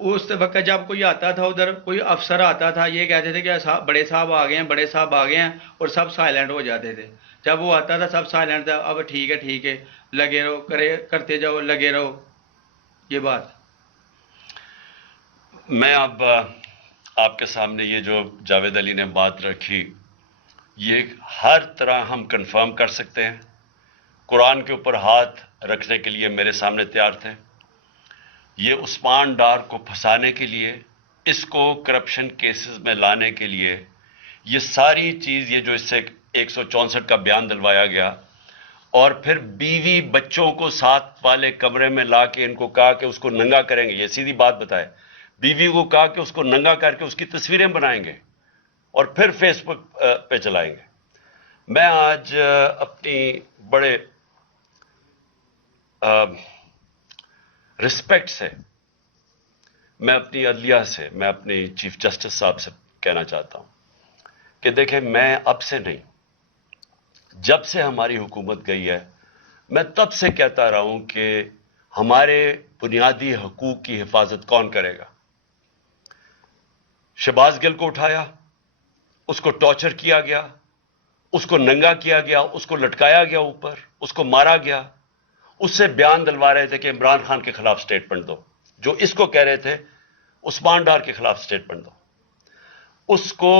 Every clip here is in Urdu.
اس وقت جب کوئی آتا تھا ادھر، کوئی افسر آتا تھا، یہ کہتے تھے کہ بڑے صاحب آ گئے ہیں، بڑے صاحب آ گئے ہیں، اور سب سائلنٹ ہو جاتے تھے. جب وہ آتا تھا سب سائلنٹ تھا. اب ٹھیک ہے لگے رہو، کرتے جاؤ، لگے رہو. یہ بات میں اب آپ کے سامنے یہ جو جاوید علی نے بات رکھی، یہ ہر طرح ہم کنفرم کر سکتے ہیں. قرآن کے اوپر ہاتھ رکھنے کے لیے میرے سامنے تیار تھے. یہ عثمان ڈار کو پھنسانے کے لیے، اس کو کرپشن کیسز میں لانے کے لیے، یہ ساری چیز، یہ جو اس سے 164 کا بیان دلوایا گیا، اور پھر بیوی بچوں کو ساتھ والے کمرے میں لا کے ان کو کہا کہ اس کو ننگا کریں گے. یہ سیدھی بات بتائے، بیوی کو کہا کہ اس کو ننگا کر کے اس کی تصویریں بنائیں گے اور پھر فیس بک پہ چلائیں گے. میں آج اپنی بڑے رسپیکٹ سے، میں اپنی عدلیہ سے، میں اپنی چیف جسٹس صاحب سے کہنا چاہتا ہوں کہ دیکھیں، میں اب سے نہیں، جب سے ہماری حکومت گئی ہے، میں تب سے کہتا رہا ہوں کہ ہمارے بنیادی حقوق کی حفاظت کون کرے گا. شہباز گل کو اٹھایا، اس کو ٹارچر کیا گیا، اس کو ننگا کیا گیا، اس کو لٹکایا گیا اوپر، اس کو مارا گیا. اس سے بیان دلوا رہے تھے کہ عمران خان کے خلاف سٹیٹمنٹ دو، جو اس کو کہہ رہے تھے عثمان ڈار کے خلاف سٹیٹمنٹ دو. اس کو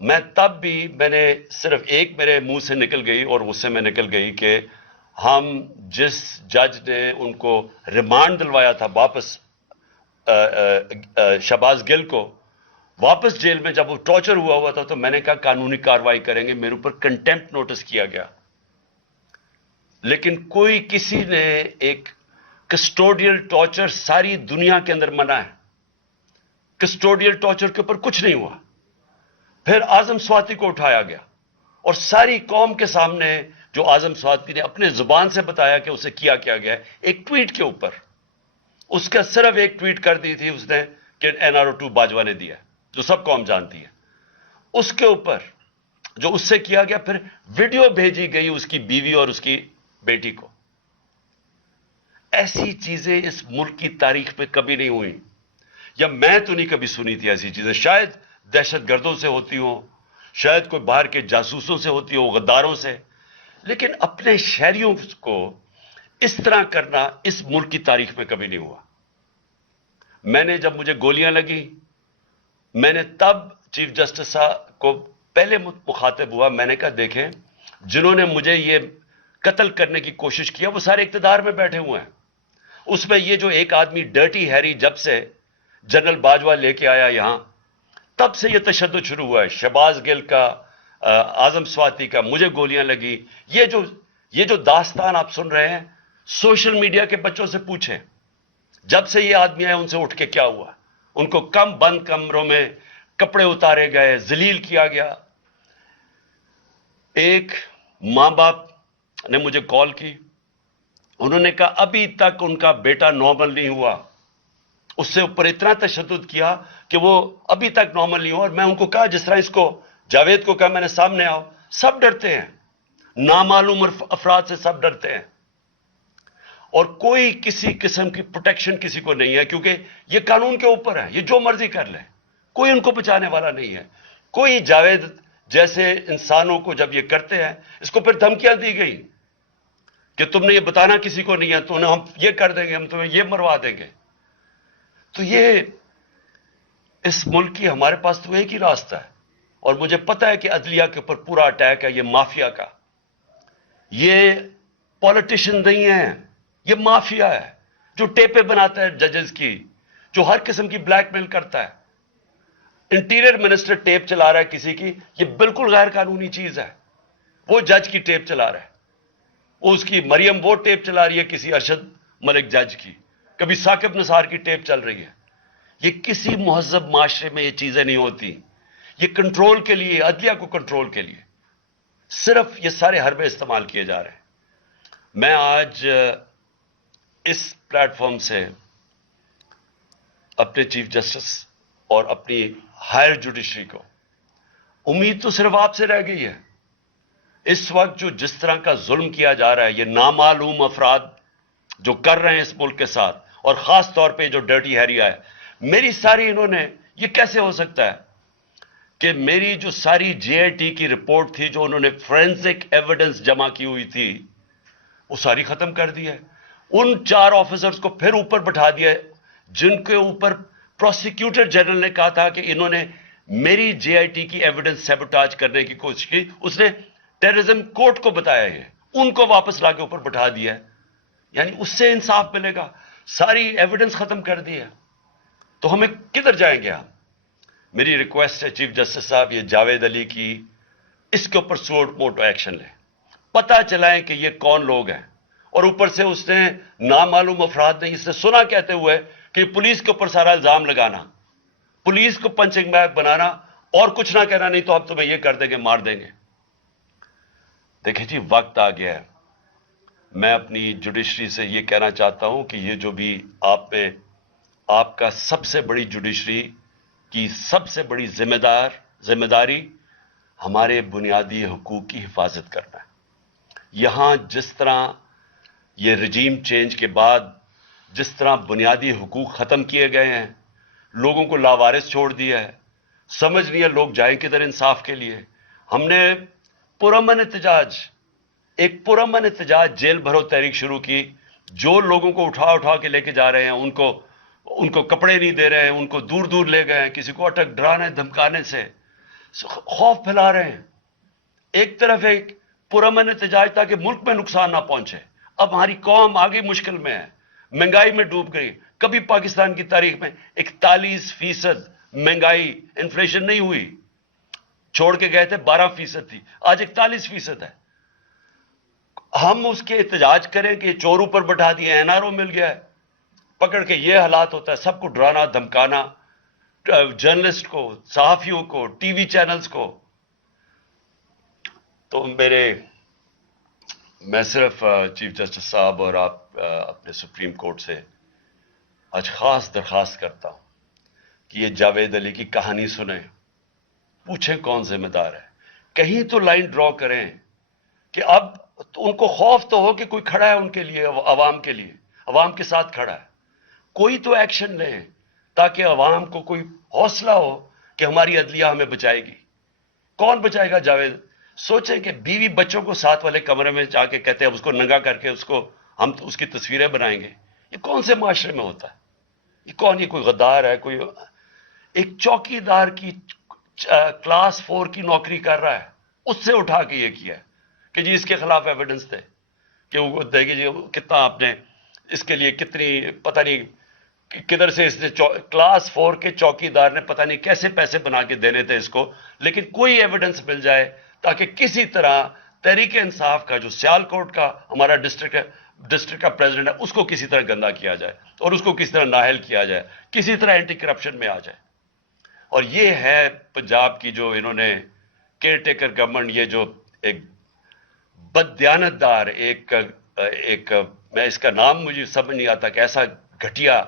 میں تب بھی، میں نے صرف ایک میرے منہ سے نکل گئی اور غصے میں نکل گئی کہ ہم جس جج نے ان کو ریمانڈ دلوایا تھا واپس، شہباز گل کو واپس جیل میں، جب وہ ٹارچر ہوا تھا تو میں نے کہا قانونی کارروائی کریں گے. میرے اوپر کنٹیمپٹ نوٹس کیا گیا، لیکن کوئی کسی نے ایک کسٹوڈیل ٹارچر ساری دنیا کے اندر منع ہے، کسٹوڈیل ٹارچر کے اوپر کچھ نہیں ہوا. پھر اعظم سواتی کو اٹھایا گیا اور ساری قوم کے سامنے جو اعظم سواتی نے اپنے زبان سے بتایا کہ اسے کیا گیا ہے، ایک ٹویٹ کے اوپر، اس کا صرف ایک ٹویٹ کر دی تھی اس نے کہ NRO2 باجوہ نے دیا، جو سب قوم جانتی ہے. اس کے اوپر جو اس سے کیا گیا، پھر ویڈیو بھیجی گئی اس کی بیوی اور اس کی بیٹی کو. ایسی چیزیں اس ملک کی تاریخ میں کبھی نہیں ہوئی، یا میں تو نہیں کبھی سنی تھی ایسی چیزیں. شاید دہشت گردوں سے ہوتی ہوں، شاید کوئی باہر کے جاسوسوں سے ہوتی ہو، غداروں سے، لیکن اپنے شہریوں کو اس طرح کرنا اس ملک کی تاریخ میں کبھی نہیں ہوا. میں نے، جب مجھے گولیاں لگی، میں نے تب چیف جسٹس صاحب کو پہلے مخاطب ہوا. میں نے کہا دیکھیں، جنہوں نے مجھے یہ قتل کرنے کی کوشش کیا وہ سارے اقتدار میں بیٹھے ہوئے ہیں. اس میں یہ جو ایک آدمی ڈرٹی ہیری جب سے جنرل باجوہ لے کے آیا یہاں، تب سے یہ تشدد شروع ہوا ہے. شہباز گل کا، اعظم سواتی کا، مجھے گولیاں لگی. یہ جو داستان آپ سن رہے ہیں، سوشل میڈیا کے بچوں سے پوچھیں، جب سے یہ آدمی آئے ان سے اٹھ کے کیا ہوا. ان کو بند کمروں میں کپڑے اتارے گئے، ذلیل کیا گیا. ایک ماں باپ نے مجھے کال کی، انہوں نے کہا ابھی تک ان کا بیٹا نارمل نہیں ہوا. اس سے اوپر اتنا تشدد کیا کہ وہ ابھی تک نارمل نہیں ہوا. اور میں ان کو کہا، جس طرح اس کو جاوید کو کہا میں نے، سامنے آؤ. سب ڈرتے ہیں، نامعلوم افراد سے سب ڈرتے ہیں، اور کوئی کسی قسم کی پروٹیکشن کسی کو نہیں ہے، کیونکہ یہ قانون کے اوپر ہے، یہ جو مرضی کر لیں، کوئی ان کو بچانے والا نہیں ہے. کوئی جاوید جیسے انسانوں کو جب یہ کرتے ہیں، اس کو پھر دھمکیاں دی گئی کہ تم نے یہ بتانا کسی کو نہیں ہے، تو ہم یہ کر دیں گے، ہم تمہیں یہ مروا دیں گے. تو یہ اس ملک کی، ہمارے پاس تو ایک ہی راستہ ہے، اور مجھے پتا ہے کہ عدلیہ کے اوپر پورا اٹیک ہے یہ مافیا کا. یہ پولیٹیشین نہیں ہے، یہ مافیا ہے جو ٹیپیں بناتا ہے ججز کی، جو ہر قسم کی بلیک میل کرتا ہے. انٹیریئر منسٹر ٹیپ چلا رہا ہے کسی کی، یہ بالکل غیر قانونی چیز ہے. وہ جج کی ٹیپ چلا رہا ہے، وہ اس کی مریم وہ ٹیپ چلا رہی ہے کسی ارشد ملک جج کی، کبھی ثاقب نثار کی ٹیپ چل رہی ہے. یہ کسی مہذب معاشرے میں یہ چیزیں نہیں ہوتی. یہ کنٹرول کے لیے، عدلیہ کو کنٹرول کے لیے صرف یہ سارے حربے استعمال کیے جا رہے ہیں. میں آج اس پلیٹ فارم سے اپنے چیف جسٹس اور اپنی ہائر جوڈیشری کو، امید تو صرف آپ سے رہ گئی ہے. اس وقت جو جس طرح کا ظلم کیا جا رہا ہے، یہ نامعلوم افراد جو کر رہے ہیں اس ملک کے ساتھ، اور خاص طور پہ جو ڈرٹی ہیری ہے، میری ساری انہوں نے, یہ کیسے ہو سکتا ہے کہ میری جو ساری جے آئی ٹی کی رپورٹ تھی, جو انہوں نے فورینسک ایویڈنس جمع کی ہوئی تھی, وہ ساری ختم کر دی ہے. ان 4 آفیسرز کو پھر اوپر بٹھا دیا ہے جن کے اوپر پروسیکیوٹر جنرل نے کہا تھا کہ انہوں نے میری جے آئی ٹی کی ایویڈنس سیبوٹاج کرنے کی کوشش کی. اس نے ٹیررزم کورٹ کو بتایا ہے, ان کو واپس لا کے اوپر بٹھا دیا ہے. یعنی اس سے انصاف ملے گا؟ ساری ایویڈنس ختم کر دی ہے, تو ہمیں کدھر جائیں گے ہم؟ میری ریکویسٹ ہے چیف جسٹس صاحب, یہ جاوید علی کی, اس کے اوپر سوٹ موٹو ایکشن لیں, پتہ چلائیں کہ یہ کون لوگ ہیں. اور اوپر سے اس نے نامعلوم افراد نے, اس نے سنا کہتے ہوئے کہ پولیس کے اوپر سارا الزام لگانا, پولیس کو پنچنگ بیگ بنانا اور کچھ نہ کہنا, نہیں تو اب تمہیں یہ کر دیں گے, مار دیں گے. دیکھیں جی, وقت آ گیا ہے. میں اپنی جوڈیشری سے یہ کہنا چاہتا ہوں کہ یہ جو بھی آپ کا سب سے بڑی جوڈیشری کی سب سے بڑی ذمہ داری ہمارے بنیادی حقوق کی حفاظت کرنا ہے. یہاں جس طرح یہ رجیم چینج کے بعد جس طرح بنیادی حقوق ختم کیے گئے ہیں, لوگوں کو لاوارث چھوڑ دیا ہے, سمجھ نہیں ہے لوگ جائیں کدھر انصاف کے لیے. ہم نے ایک پرامن احتجاج جیل بھرو تحریک شروع کی. جو لوگوں کو اٹھا کے لے کے جا رہے ہیں, ان کو کپڑے نہیں دے رہے ہیں, ان کو دور دور لے گئے ہیں, کسی کو اٹک ڈرانے دھمکانے سے خوف پھیلا رہے ہیں. ایک طرف ایک پرامن احتجاج تاکہ ملک میں نقصان نہ پہنچے. اب ہماری قوم آگے مشکل میں ہے, مہنگائی میں ڈوب گئی. کبھی پاکستان کی تاریخ میں 41% مہنگائی انفلیشن نہیں ہوئی, چھوڑ کے گئے تھے 12% تھی, آج 41% ہے. ہم اس کے احتجاج کریں کہ چور اوپر بٹھا دیے, این آر او مل گیا ہے, پکڑ کے یہ حالات ہوتا ہے, سب کو ڈرانا دھمکانا, جرنلسٹ کو, صحافیوں کو, ٹی وی چینلز کو. تو میں صرف چیف جسٹس صاحب اور آپ اپنے سپریم کورٹ سے آج خاص درخواست کرتا ہوں کہ یہ جاوید علی کی کہانی سنیں, پوچھیں کون ذمہ دار ہے, کہیں تو لائن ڈرا کریں کہ اب ان کو خوف تو ہو کہ کوئی کھڑا ہے ان کے لیے, عوام کے لیے, عوام کے ساتھ کھڑا ہے. کوئی تو ایکشن لیں تاکہ عوام کو کوئی حوصلہ ہو کہ ہماری عدلیہ ہمیں بچائے گی. کون بچائے گا جاوید؟ سوچیں کہ بیوی بچوں کو ساتھ والے کمرے میں جا کے کہتے ہیں اس کو ننگا کر کے ہم اس کی تصویریں بنائیں گے. یہ کون سے معاشرے میں ہوتا ہے؟ یہ کوئی غدار ہے, کوئی ایک چوکی دار کی کلاس 4 کی نوکری کر رہا ہے, اس سے اٹھا کے یہ کیا ہے کہ جی اس کے خلاف ایویڈنس دے, کہ وہ دے گی جی کتنا آپ نے اس کے لیے کتنی, پتہ نہیں کدھر سے اس نے کلاس 4 کے چوکی دار نے پتہ نہیں کیسے پیسے بنا کے دینے تھے اس کو, لیکن کوئی ایویڈنس مل جائے تاکہ کسی طرح تحریک انصاف کا جو سیال کوٹ کا ہمارا ڈسٹرکٹ کا پریزیڈنٹ ہے, اس کو کسی طرح گندا کیا جائے اور اس کو کسی طرح نااہل کیا جائے, کسی طرح اینٹی کرپشن میں آ جائے. اور یہ ہے پنجاب کی جو انہوں نے کیئر ٹیکر گورنمنٹ, یہ جو ایک بددیانت دار ایک میں اس کا نام مجھے سمجھ نہیں آتا کہ ایسا گھٹیا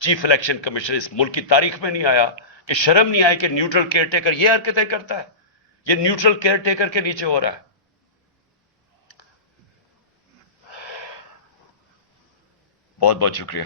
چیف الیکشن کمیشن اس ملک کی تاریخ میں نہیں آیا, کہ شرم نہیں آئی کہ نیوٹرل کیئر ٹیکر یہ حرکتیں کرتا ہے. یہ نیوٹرل کیئر ٹیکر کے نیچے ہو رہا ہے. بہت بہت شکریہ.